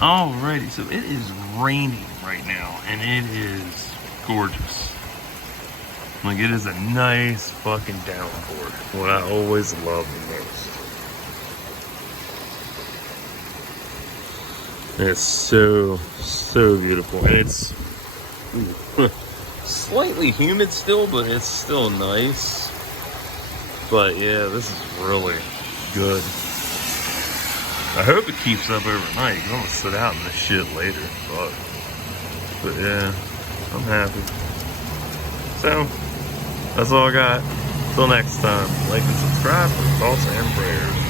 Alrighty, so it is raining right now, and it is gorgeous. Like, it is a nice fucking downpour. What I always love the most. It's so beautiful. It's slightly humid still, but it's still nice. But yeah, this is really good. I hope it keeps up overnight, because I'm going to sit out in this shit later. But yeah, I'm happy. So, that's all I got. Until next time, like and subscribe for thoughts and prayers.